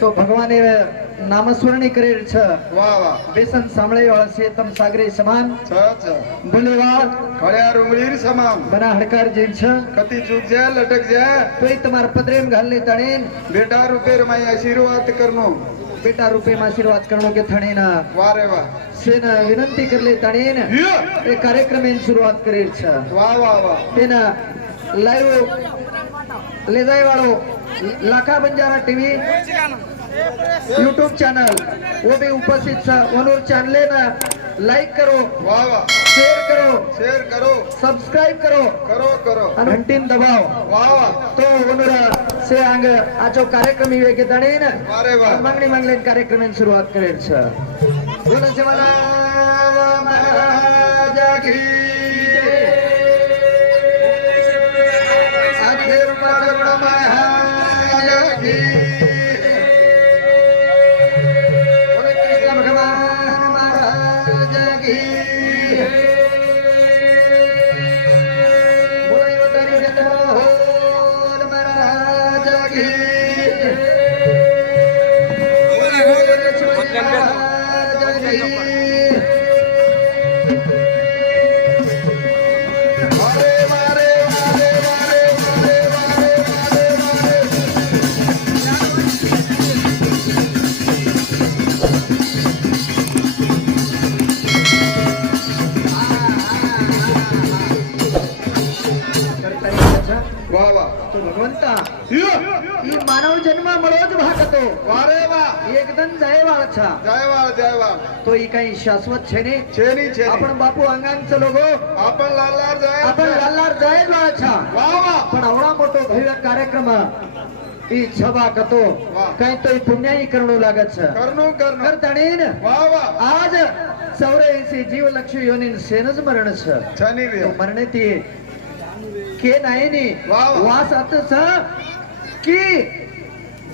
तो भगवाने नामस्मरणी करेल छ वाह वाह बेसन सामळे वाळसे तम सागरे समान छ बोलेवाल खळ्या रुंगळीर समान बना हडकार जेल छ कती चूक जा लटक जा तोय तुम्हार पदरेम घालने तणेन बेटा रुपेर माई आशीर्वाद करनो बेटा रूपे में आशीर्वाद करनो के थणे ना वाह रे वाह सेन विनंती करले तणेन ए कार्यक्रम शुरुआत करेल छ वाह वाह वाह तेन लाइव ले जाय वाळो लाखा बंजारा टीवी यूट्यूब चैनल वो भी उपस्थित छ वनूर चैनल ना लाइक करो वाह वाह शेयर करो सब्सक्राइब करो करो घंटीन दबाओ वाह वाह तो वनूर से आंग आजो कार्यक्रम इवे के तणेन वाह रे वाह मागणी कार्यक्रम सुरुवात करेल छ बोला से मला महाराजा की आखिर मगन महाराजा की बोले कृष्ण भगवान महाराजा की बोले उतरी जटोल महाराजा की वाह वाह तो भगवंता ही मानव जन्म मळोच भागतो वाह रे वाह एकदम जायवाळ छा जयवाळ तो ही काही शाश्वत छेने छेनी आपण बापू अंगांचं लोगो आपण लालार आपण लालार जायवाळ छा वाह वाह पण एवढा मोठो भव्य कार्यक्रम ही सभा कतो वाह. काही तो पुण्याई करणो लागत छ करनो कर तणीन वाह वाह आज 84 जीव लक्ष योनीन सेनच मरण छ छानी रे तो मरणे ती के नाही नी वाह वाह. वास अत छ की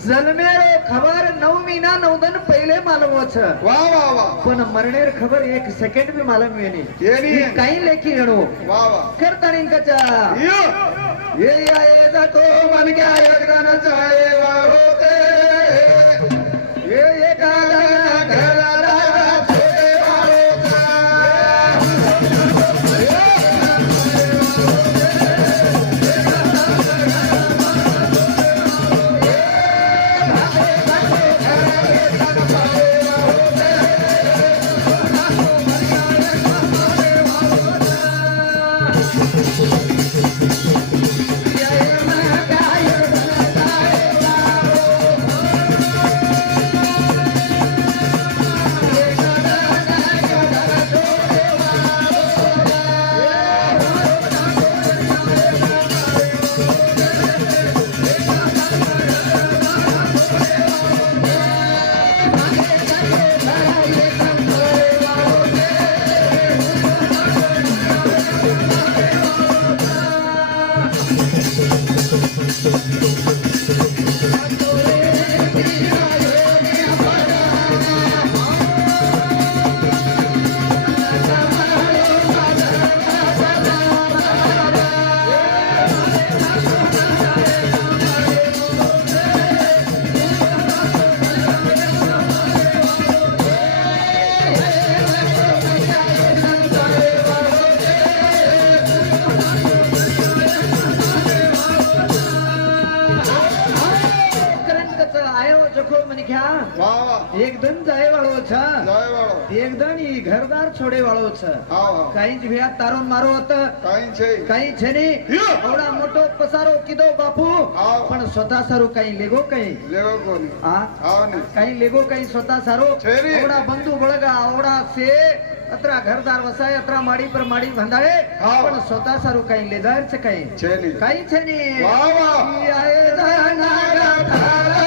जन्मेरो खबर 9 महीना 9 दिन पहिले मालूम छ वाह वाह वाह पण मरणेर खबर 1 सेकंड भी मालूम येनी येनी. ही काही लेखी गणो वाह वाह करतानी कचा यो ये आए जातो मन क्या योगदान चाहे होते ये काला घरारा छोटे वालों वाह वाह एकदम जाय वाळो छ जयवाळ एकदम ही घरदार छोडे वाळो छ हाव हाव काही भ्या तारून मारो होत काही છે काही छेनी एवढा मोठो पसारो किदो बापू हाव. पण स्वतः सारू काही लेगो काही લેવો કોની हा हाव ने काही लेगो काही स्वतः सारो छेरी. एवढा बंधू बळगा एवढा से अत्रा घरदार वसाय अत्रा माडी पर माडी भंडाळे हाव. पण स्वतः सारू काही लेदारच काही छेनी काही छेनी वाह वाह ही आहे जाणारा थारा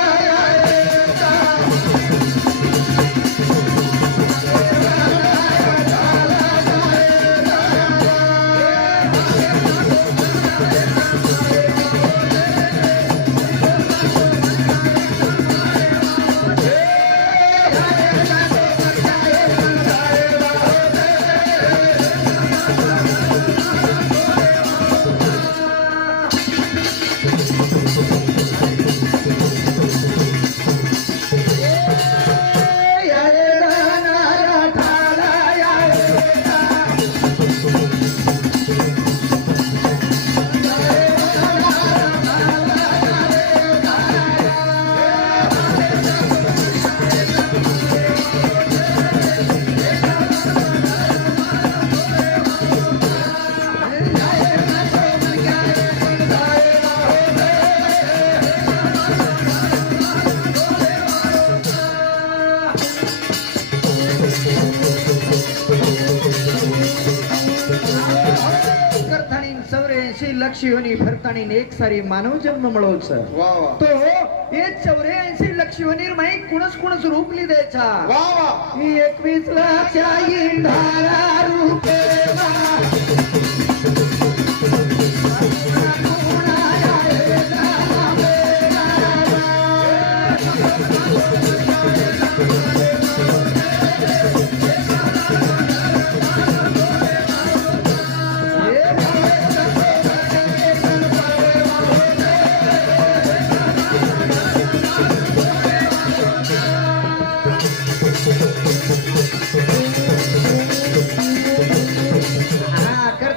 लक्ष योनी फरतानी ने एक सारी मानव जन्म मळोच वा वा तो हे 84 लक्ष योनीर माई कुणस कुणस रूप लिदेचा वा वा ही 21 लाखच्या इंधारा रूपे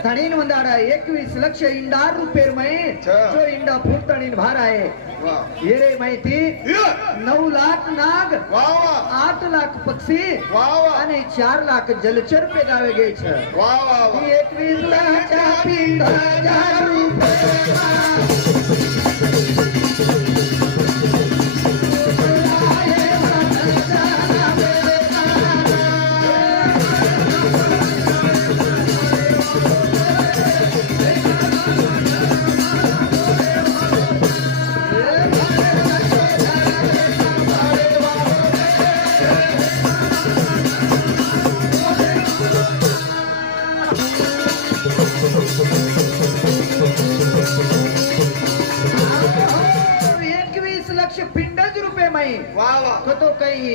थणीन वंदाडा 21 लक्ष इंडार रुपेर मै जो इंडा फुटणीन भार आहे वा ये रे माहिती 9 लाख नाग वा वा 8 लाख पक्षी वा वा आणि 4 लाख जलचर पेदावे गे छ वा वा वा 21 लाखच्या पिंडाच्या वा वा तो काही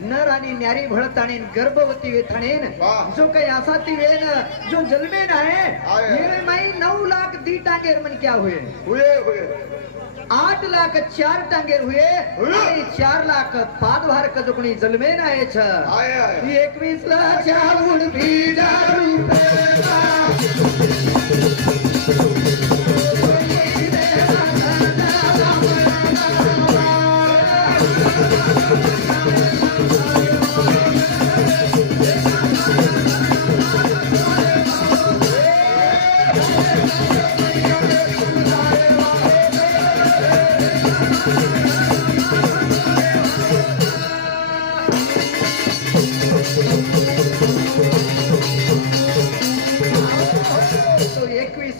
नर आणि न्यारी भळत आणि गर्भवती वेथणेन वाह. जो काही असा ती वेन जो जन्मेन आहे आहे. ये माई 9 लाख दी टांगेर मन क्या हुए हुए हुए 8 लाख 4 टांगेर हुए हुए. आणि 4 लाख पादभार कजकुणी जन्मेन आहे छ आए आए 21 लाख चावून बीजा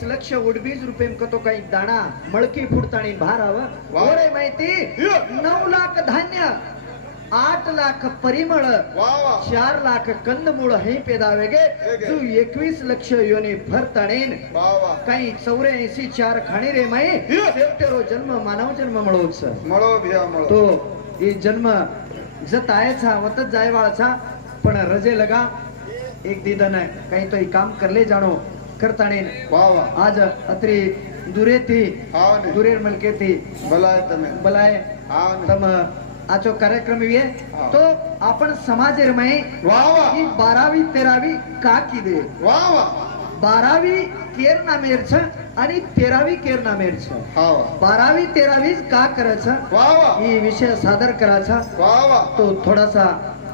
लक्ष उडबीज रुपये कतो काही दाणा मळकी फुटताणी भार आव ओरे माहिती 9 लाख धान्य 8 लाख परिमळ वा वा 4 लाख कंदमूळ हे पेदावे गे हेगे. तू 21 लक्ष योनी फरताणेन वा वा काही 84 4 खाणी रे माई शेवटेरो जन्म मानव जन्म मळोच मळो भिया मळो तो ये जन्म जत आयचा वतच जायवाळचा पण रजे लगा एक दीदन काही तो काम करले जाणो करताणे वा वा आज अत्री दुरे थी हाँ ने दुरेर मलके थी भलाय तमे बलाय हाँ ने तम आजो कार्यक्रम ये हाँ. तो आपण समाजेर मै वा वा ही 12वी 13वी का की दे वा वा 12वी केर नामेर छ आणि 13वी केर नामेर छ हा 12वी 13वी का करायचं वा वा ही विषय सादर करायचा वा वा तो थोडासा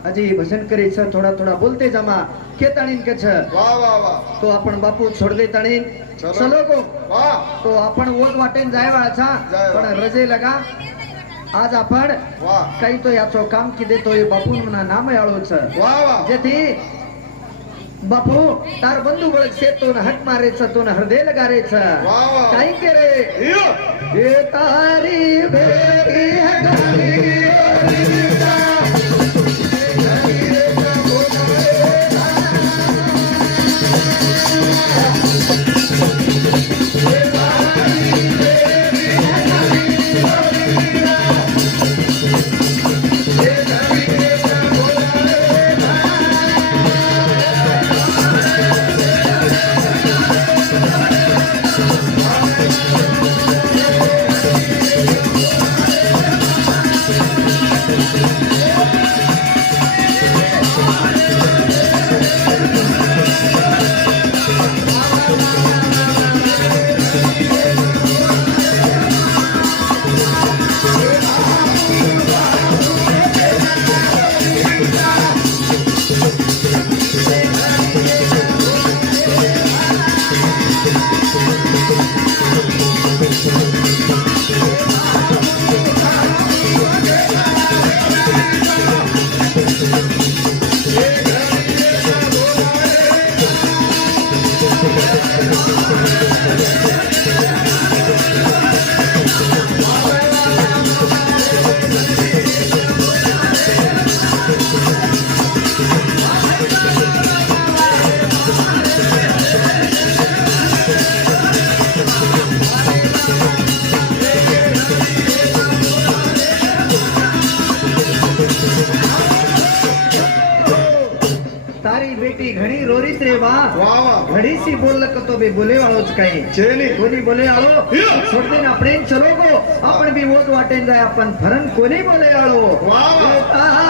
अजी भजन करीचं थोडा थोडा बोलते जमा के ताणीन के छ वा वा वा तो आपण बापू छोड दे ताणीन चलो. चलो गो वा तो आपण ओट वाटेन जायवाळाचा जायवाळा. पण रजे लगा आज आपण वा काही तो याचो काम की देतो हे बापू म्हणा नाम याळोच वा वा जेथी बापू तार बंधू बळक से तो हट मारेच तो हृदय लगारेच वा वा काही के रे यो हे तारी भेटी हगारी माड़ी सी बोल तो भी बोले वालोच काही चेली कोणी बोले आलो छोड़ देना आपण चलो गो आपण बी वोट वाटेन जाय आपण फरन कोणी बोले आलो वाह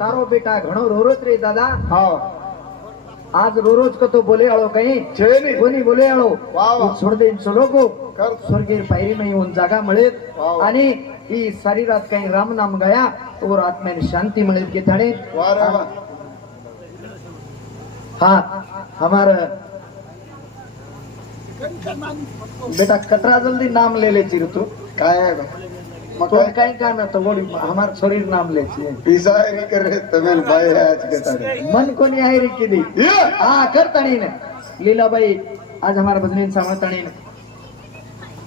तारो बेटा घणो रोरोच रे दादा हाँ आज रोरोज कतो बोले आलो काही चेली कोणी बोले आलो वाह, वाह. सोड देईन चलो गो कर स्वर्गीय पायरी में येऊन जागा मिळेल वाह. आणि ही सारी रात काही राम नाम गया और आत्म्याने शांति मिळेल के थाने वाह रे वाह हाँ हमारा बेटा कतरा जल्दी नाम ले ले चिर तू काय है बा? तो मकाई काही काम है तो बोली हमार शरीर नाम ले छिए पिसा नहीं कर रहे तमें भाई है आज के तारे मन कोणी आहे रे किदी ये हाँ कर तणीन लीलाबाई आज हमारा भजनीन सामने तणीन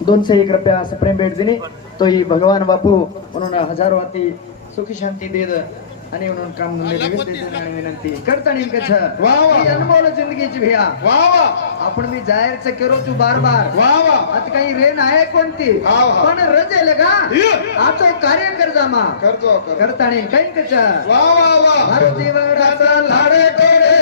201 रुपया असं प्रेम भेट दिली तो ही भगवान बापू म्हणून हजारो हाती सुखी शांती देद आणि म्हणून काम लगेच देते आणि विनंती कर तणीन कछ वाह, वाह. ही अनमोल जिंदगीची भैया वाह वाह आपण मी जाहीरच केलो तू बार बार वाह वाह आता काही रेन आहे कोणती हा, हा. पण रजेल का ये आता कार्य कर जामा कर दो कर करताणी काही कछ वाह वाह वाह मारुती वडाचा लाडे टोळे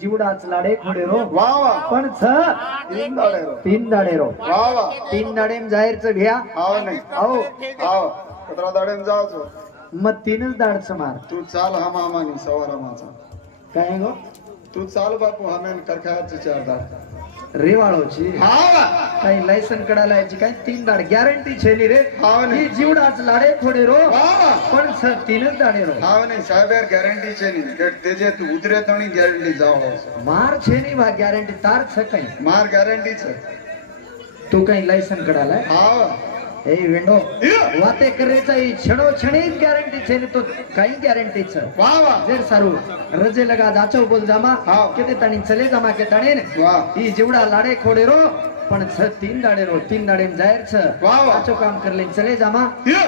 जीवडाच लाडे खोडे रो वाह वाह पण छ तीन दाड़े रो तीन दाडे रो वाह वाह 3 दाडे में जाहीरच घ्या आओ नहीं आओ आओ कतरा दाड़े में जाओ छो मग 3च दाड मार तू चाल हम आमानी सवार माचा काय गो तू चाल बापू हमें करखायचे चार दाड़ રેવાળો છે હા કઈ લાયસન કઢાલાય છે કઈ 3 દાડ ગેરંટી છે ની રે હા ને. ઈ જીવડાच લાડે ખોડે રો હા પણ 3 જ દાડે રો હા ને સાહેબ યાર ગેરંટી છે ની કે તે જે તું ઉતરે તણી ગેરંટી જાવ માર છે ની વા ગેરંટી તાર છે કઈ માર ગેરંટી છે તું કઈ લાયસન કઢાલાય હા એ વેંડો વાતે કરે છે ઈ છણો છણી જ ગેરંટી છે ને તો કઈ ગેરંટી છે વાહ વાહ જેર સારું રજે લગા જાચો બોલ જામા હા. કે તે તણી ચલે જામા કે તણે ને વાહ ઈ જીવડા લાડે ખોડે રો પણ 3 દાડે રો 3 દાડે જાહેર છે વાહ, વાહ. સાચો કામ કરી લઈને ચલે જામા